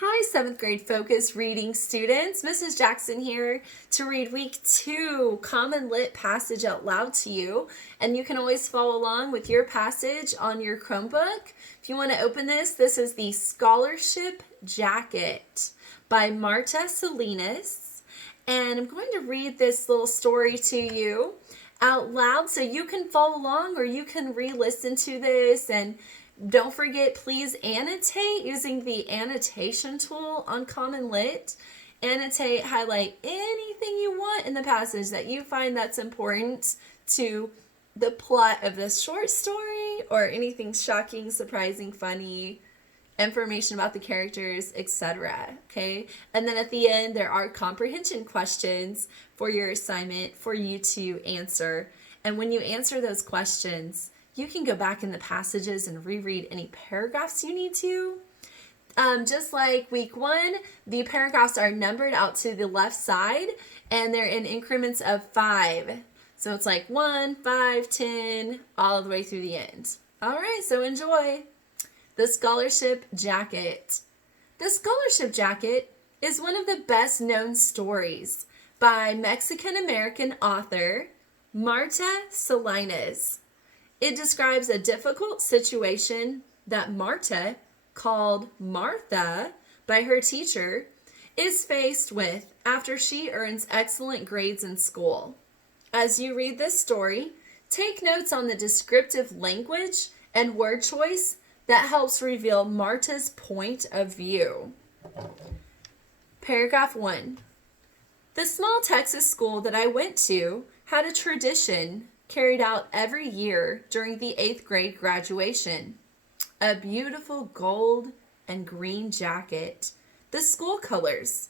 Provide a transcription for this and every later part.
Hi, 7th grade focus reading students. Mrs. Jackson here to read week 2 CommonLit passage out loud to you. And you can always follow along with your passage on your Chromebook. If you want to open this is the Scholarship Jacket by Marta Salinas. And I'm going to read this little story to you out loud so you can follow along or you can re-listen to this. And don't forget, please annotate using the annotation tool on CommonLit. Annotate, highlight anything you want in the passage that you find that's important to the plot of this short story or anything shocking, surprising, funny, information about the characters, etc. Okay? And then at the end, there are comprehension questions for your assignment for you to answer. And when you answer those questions, you can go back in the passages and reread any paragraphs you need to. Just like week 1, the paragraphs are numbered out to the left side and they're in increments of 5. So it's like 1, 5, 10, all the way through the end. All right, so enjoy. The Scholarship Jacket. The Scholarship Jacket is one of the best known stories by Mexican-American author Marta Salinas. It describes a difficult situation that Marta, called Martha by her teacher, is faced with after she earns excellent grades in school. As you read this story, take notes on the descriptive language and word choice that helps reveal Marta's point of view. Paragraph 1. The small Texas school that I went to had a tradition carried out every year during the 8th grade graduation. A beautiful gold and green jacket, the school colors,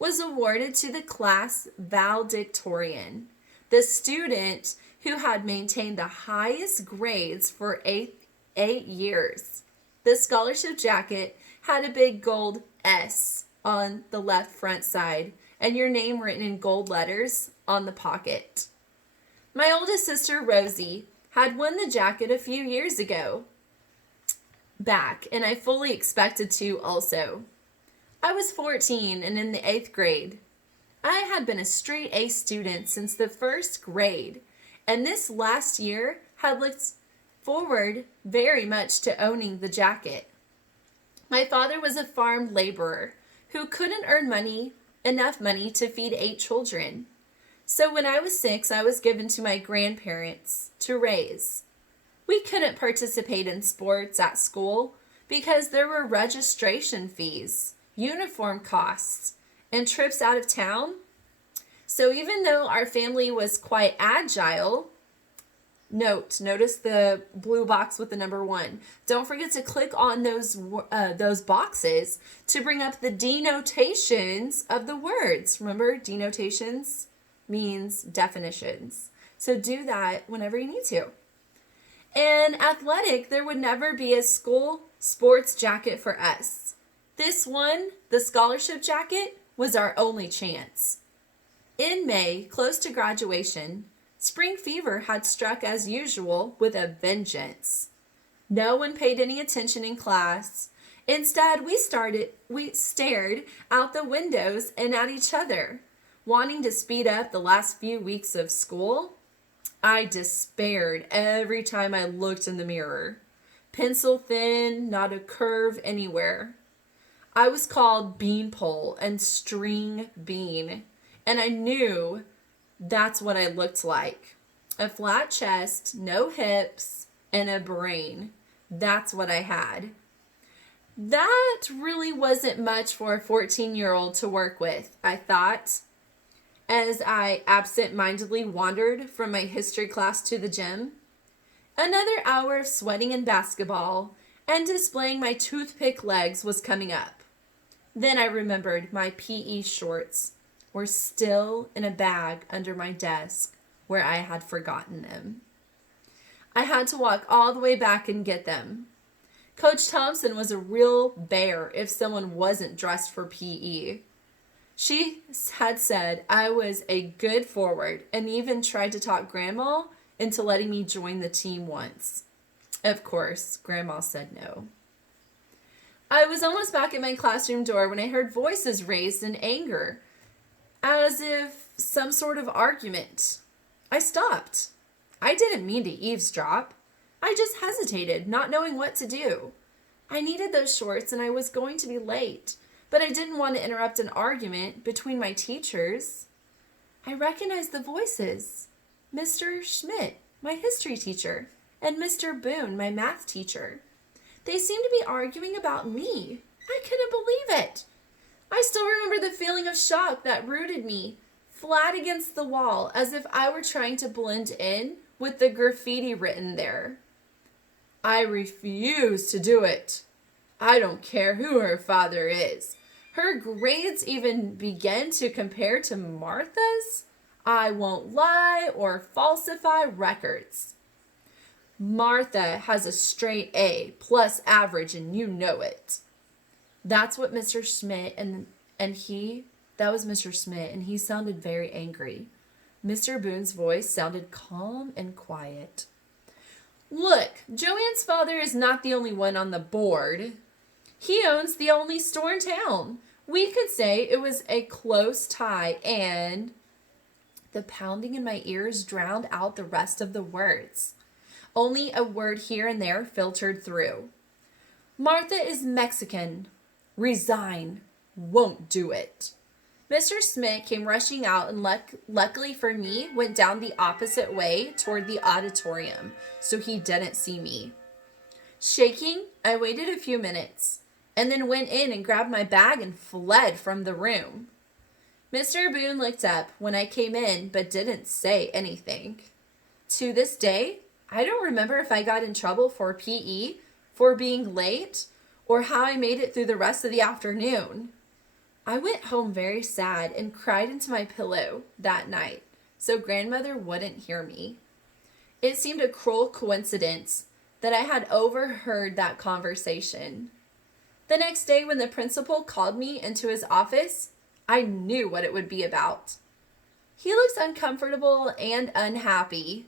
was awarded to the class valedictorian, the student who had maintained the highest grades for 8 years. The scholarship jacket had a big gold S on the left front side and your name written in gold letters on the pocket. My oldest sister, Rosie, had won the jacket a few years ago back, and I fully expected to also. I was 14 and in the 8th grade. I had been a straight A student since the 1st grade, and this last year had looked forward very much to owning the jacket. My father was a farm laborer who couldn't earn enough money to feed 8 children. So when I was 6, I was given to my grandparents to raise. We couldn't participate in sports at school because there were registration fees, uniform costs, and trips out of town. So even though our family was quite agile, notice the blue box with the number 1. Don't forget to click on those boxes to bring up the denotations of the words. Remember, denotations means definitions. So do that whenever you need to. In athletic, there would never be a school sports jacket for us. This one, the scholarship jacket, was our only chance. In May, close to graduation, spring fever had struck as usual with a vengeance. No one paid any attention in class. Instead, we stared out the windows and at each other, wanting to speed up the last few weeks of school. I despaired every time I looked in the mirror. Pencil thin, not a curve anywhere. I was called beanpole and string bean, and I knew that's what I looked like. A flat chest, no hips, and a brain. That's what I had. That really wasn't much for a 14-year-old to work with, I thought, as I absent-mindedly wandered from my history class to the gym. Another hour of sweating in basketball and displaying my toothpick legs was coming up. Then I remembered my PE shorts were still in a bag under my desk where I had forgotten them. I had to walk all the way back and get them. Coach Thompson was a real bear if someone wasn't dressed for PE. She had said I was a good forward and even tried to talk Grandma into letting me join the team once. Of course, Grandma said no. I was almost back at my classroom door when I heard voices raised in anger, as if some sort of argument. I stopped. I didn't mean to eavesdrop. I just hesitated, not knowing what to do. I needed those shorts and I was going to be late, but I didn't want to interrupt an argument between my teachers. I recognized the voices. Mr. Schmidt, my history teacher, and Mr. Boone, my math teacher. They seemed to be arguing about me. I couldn't believe it. I still remember the feeling of shock that rooted me flat against the wall as if I were trying to blend in with the graffiti written there. I refuse to do it. I don't care who her father is. Her grades even begin to compare to Martha's. I won't lie or falsify records. Martha has a straight A plus average and you know it. That's what Mr. Schmidt that was Mr. Schmidt and he sounded very angry. Mr. Boone's voice sounded calm and quiet. Look, Joanne's father is not the only one on the board. He owns the only store in town. We could say it was a close tie and the pounding in my ears drowned out the rest of the words. Only a word here and there filtered through. Martha is Mexican. Resign. Won't do it. Mr. Smith came rushing out and luckily for me went down the opposite way toward the auditorium so he didn't see me. Shaking, I waited a few minutes and then went in and grabbed my bag and fled from the room. Mr. Boone looked up when I came in but didn't say anything. To this day, I don't remember if I got in trouble for PE, for being late, or how I made it through the rest of the afternoon. I went home very sad and cried into my pillow that night so grandmother wouldn't hear me. It seemed a cruel coincidence that I had overheard that conversation. The next day when the principal called me into his office, I knew what it would be about. He looked uncomfortable and unhappy.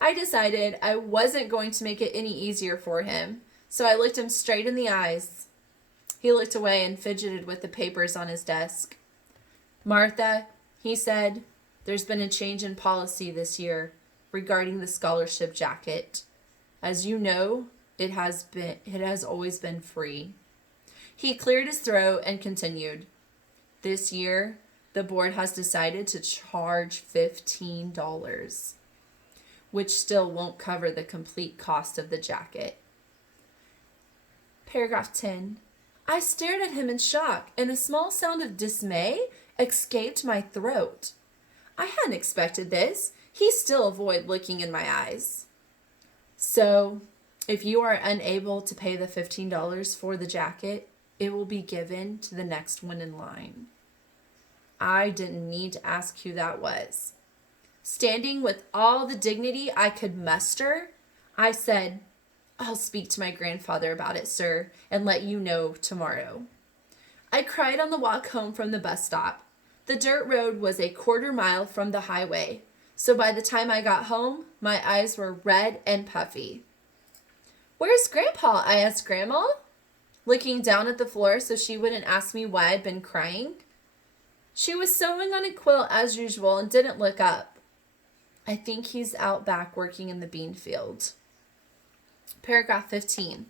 I decided I wasn't going to make it any easier for him, so I looked him straight in the eyes. He looked away and fidgeted with the papers on his desk. Martha, he said, there's been a change in policy this year regarding the scholarship jacket. As you know, it has always been free. He cleared his throat and continued. This year, the board has decided to charge $15, which still won't cover the complete cost of the jacket. Paragraph 10. I stared at him in shock, and a small sound of dismay escaped my throat. I hadn't expected this. He still avoided looking in my eyes. So, if you are unable to pay the $15 for the jacket, it will be given to the next one in line. I didn't need to ask who that was. Standing with all the dignity I could muster, I said, I'll speak to my grandfather about it, sir, and let you know tomorrow. I cried on the walk home from the bus stop. The dirt road was a quarter mile from the highway, so by the time I got home, my eyes were red and puffy. Where's Grandpa? I asked Grandma, looking down at the floor so she wouldn't ask me why I'd been crying. She was sewing on a quilt as usual and didn't look up. I think he's out back working in the bean field. Paragraph 15.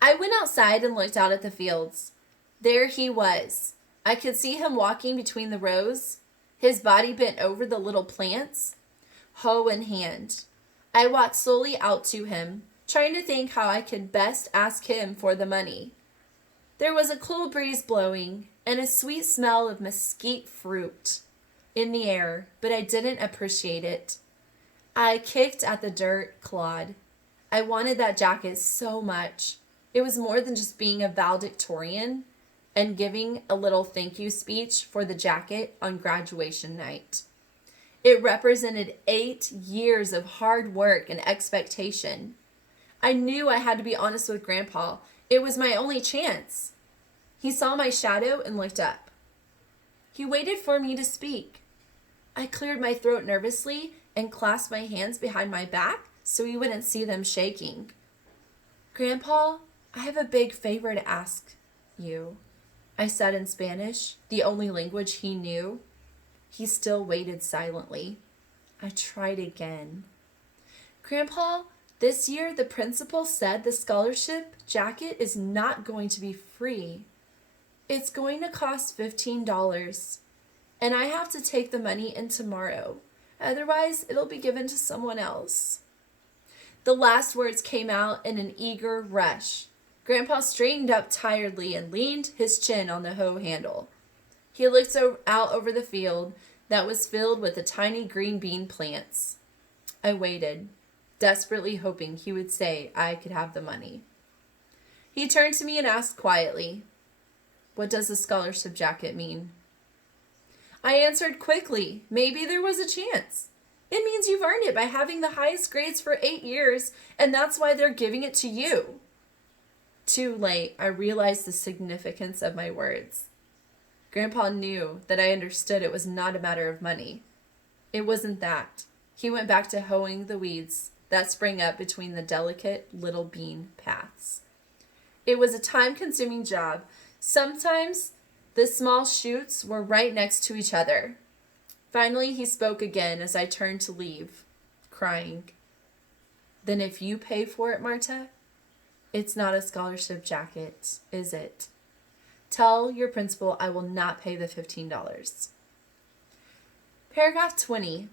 I went outside and looked out at the fields. There he was. I could see him walking between the rows, his body bent over the little plants, hoe in hand. I walked slowly out to him, trying to think how I could best ask him for the money. There was a cool breeze blowing and a sweet smell of mesquite fruit in the air, but I didn't appreciate it. I kicked at the dirt clod. I wanted that jacket so much. It was more than just being a valedictorian and giving a little thank you speech for the jacket on graduation night. It represented 8 years of hard work and expectation. I knew I had to be honest with Grandpa. It was my only chance. He saw my shadow and looked up. He waited for me to speak. I cleared my throat nervously and clasped my hands behind my back so he wouldn't see them shaking. Grandpa, I have a big favor to ask you, I said in Spanish, the only language he knew. He still waited silently. I tried again. Grandpa, this year the principal said the scholarship jacket is not going to be free. It's going to cost $15, and I have to take the money in tomorrow. Otherwise, it'll be given to someone else. The last words came out in an eager rush. Grandpa straightened up tiredly and leaned his chin on the hoe handle. He looked out over the field that was filled with the tiny green bean plants. I waited, desperately hoping he would say I could have the money. He turned to me and asked quietly, "What does the scholarship jacket mean?" I answered quickly, maybe there was a chance. It means you've earned it by having the highest grades for 8 years, and that's why they're giving it to you. Too late, I realized the significance of my words. Grandpa knew that I understood it was not a matter of money. It wasn't that. He went back to hoeing the weeds that sprang up between the delicate little bean paths. It was a time-consuming job. Sometimes the small shoots were right next to each other. Finally, he spoke again as I turned to leave, crying. "Then if you pay for it, Marta, it's not a scholarship jacket, is it? Tell your principal I will not pay the $15. Paragraph 20.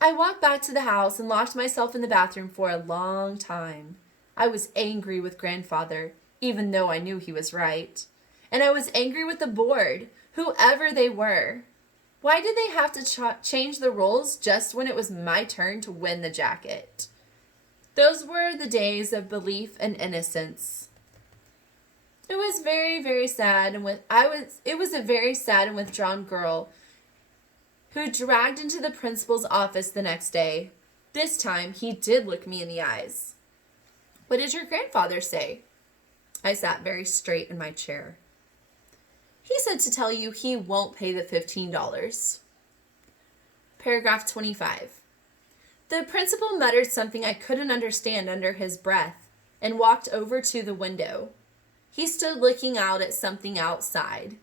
I walked back to the house and locked myself in the bathroom for a long time. I was angry with grandfather, even though I knew he was right. And I was angry with the board, whoever they were. Why did they have to change the rules just when it was my turn to win the jacket? Those were the days of belief and innocence. It was very, very sad, and it was a very sad and withdrawn girl who dragged into the principal's office the next day. This time, he did look me in the eyes. "What did your grandfather say?" I sat very straight in my chair. "He said to tell you he won't pay the $15. Paragraph 25. The principal muttered something I couldn't understand under his breath and walked over to the window. He stood looking out at something outside.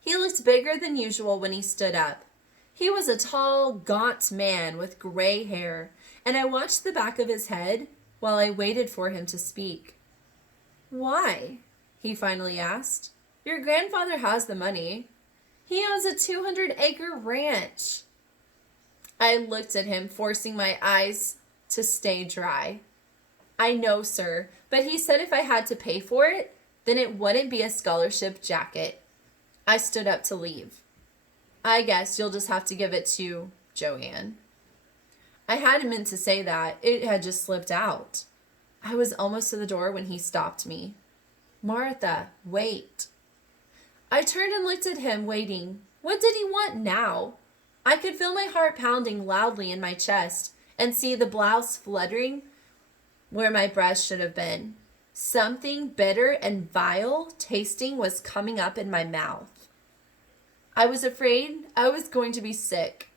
He looked bigger than usual when he stood up. He was a tall, gaunt man with gray hair, and I watched the back of his head while I waited for him to speak. "Why?" he finally asked. "Your grandfather has the money. He owns a 200-acre ranch." I looked at him, forcing my eyes to stay dry. "I know, sir, but he said if I had to pay for it, then it wouldn't be a scholarship jacket." I stood up to leave. "I guess you'll just have to give it to Joanne." I hadn't meant to say that. It had just slipped out. I was almost to the door when he stopped me. "Martha, wait." I turned and looked at him, waiting. What did he want now? I could feel my heart pounding loudly in my chest and see the blouse fluttering where my breast should have been. Something bitter and vile tasting was coming up in my mouth. I was afraid I was going to be sick.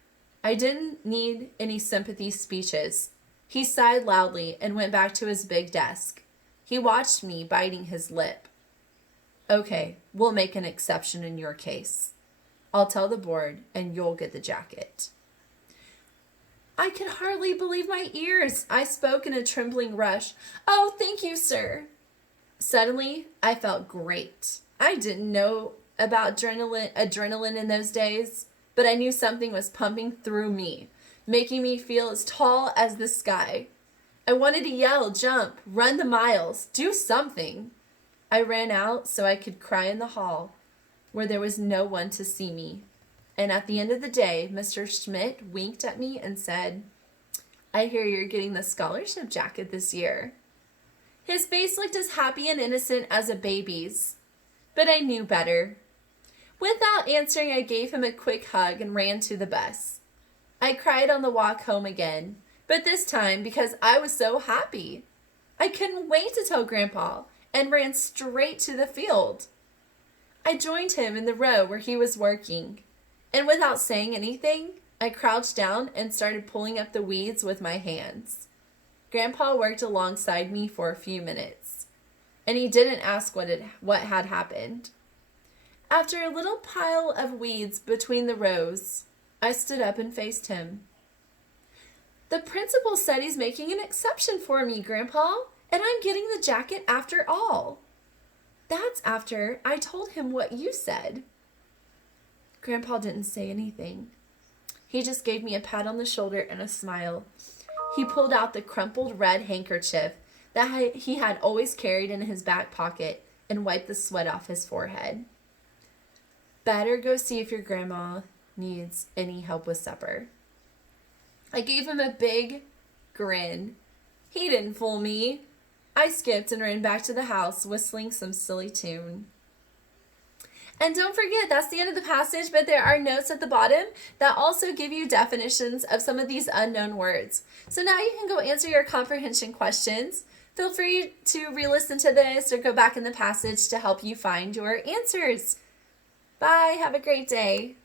I didn't need any sympathy speeches. He sighed loudly and went back to his big desk. He watched me biting his lip. "Okay, we'll make an exception in your case. I'll tell the board and you'll get the jacket." I could hardly believe my ears. I spoke in a trembling rush. "Oh, thank you, sir." Suddenly, I felt great. I didn't know about adrenaline in those days, but I knew something was pumping through me, making me feel as tall as the sky. I wanted to yell, jump, run the miles, do something. I ran out so I could cry in the hall, where there was no one to see me. And at the end of the day, Mr. Schmidt winked at me and said, "I hear you're getting the scholarship jacket this year." His face looked as happy and innocent as a baby's, but I knew better. Without answering, I gave him a quick hug and ran to the bus. I cried on the walk home again, but this time because I was so happy. I couldn't wait to tell Grandpa and ran straight to the field. I joined him in the row where he was working, and without saying anything, I crouched down and started pulling up the weeds with my hands. Grandpa worked alongside me for a few minutes. and he didn't ask what had happened. After a little pile of weeds between the rows, I stood up and faced him. The principal said he's making an exception for me, Grandpa, and I'm getting the jacket after all. That's after I told him what you said. Grandpa didn't say anything. He just gave me a pat on the shoulder and a smile. He pulled out the crumpled red handkerchief that he had always carried in his back pocket and wiped the sweat off his forehead. Better go see if your grandma needs any help with supper. I gave him a big grin. He didn't fool me. I skipped and ran back to the house, whistling some silly tune. And don't forget, that's the end of the passage, but there are notes at the bottom that also give you definitions of some of these unknown words. So now you can go answer your comprehension questions. Feel free to re-listen to this or go back in the passage to help you find your answers. Bye. Have a great day.